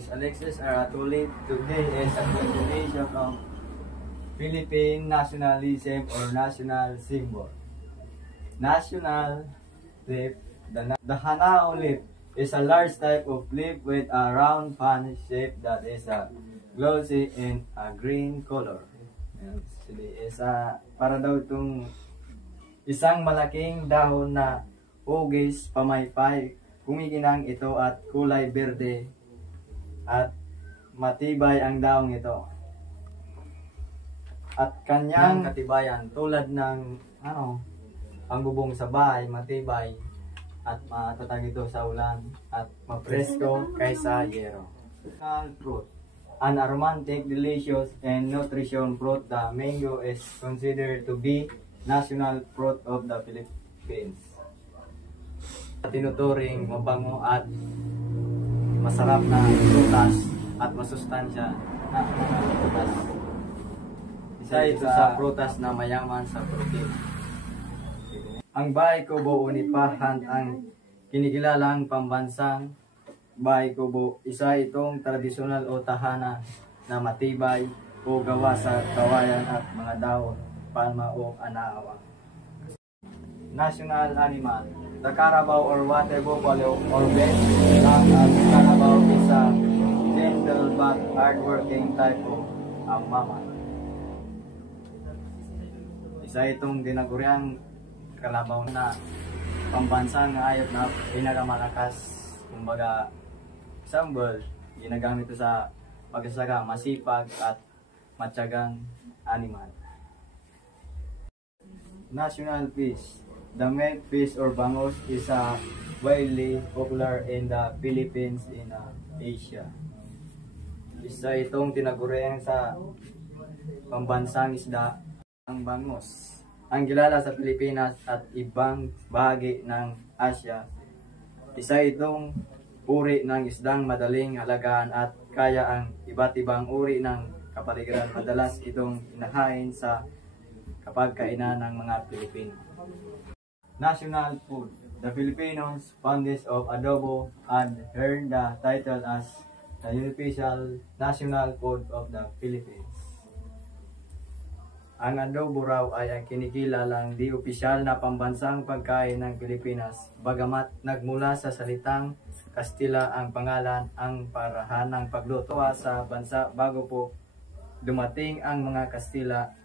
is Alexis Aratuli. Today is a continuation of Philippine nationalism or national symbol. National leaf. The hanao leaf is a large type of leaf with a round fan shape that is glossy in a green color. Actually, para daw itong isang malaking dahon na hugis pamaypay. Kumikinang ito at kulay berde at matibay ang daong ito. At kanyang katibayan tulad ng ang bubong sa bahay, matibay at matatag ito sa ulan at mapresko kaysa yero. Fruit. An aromatic, delicious, and nutrition fruit, the mango is considered to be national fruit of the Philippines. Tinuturing mabango at masarap na prutas at masustansya na prutas. Isa ito sa prutas na mayaman sa protein. Ang Bahay Kubo Unipahan ang kinikilalang pambansang Bahay Kubo. Isa itong tradisyonal o tahana na matibay o gawa sa kawayan at mga dahon, palma o anaawang. National animal. The carabao or water buffalo or bear. Ang carabao is a gentle but hardworking type of mammal. Isa itong dinaguriang kalabaw na pambansang hayop na pinakamalakas. Kumbaga, symbol, ginagamit ito sa pagsasaga, masipag at matyagang animal. National fish. The milkfish or bangus is widely popular in the Philippines in Asia. Isa itong tinaguriang sa pambansang isda ang bangus. Ang kilala sa Pilipinas at ibang bahagi ng Asia. Isa itong uri ng isdang madaling halagaan at kaya ang iba't ibang uri ng kapaligiran. Madalas itong inahain sa kapagkainan ng mga Pilipino. National food. The Filipinos, fondest of adobo, and earned the title as the unofficial national food of the Philippines. Ang adobo raw ay ang kinikilalang di opisyal na pambansang pagkain ng Pilipinas. Bagamat nagmula sa salitang Kastila ang pangalan, ang parahan ng pagluto sa bansa bago po dumating ang mga Kastila.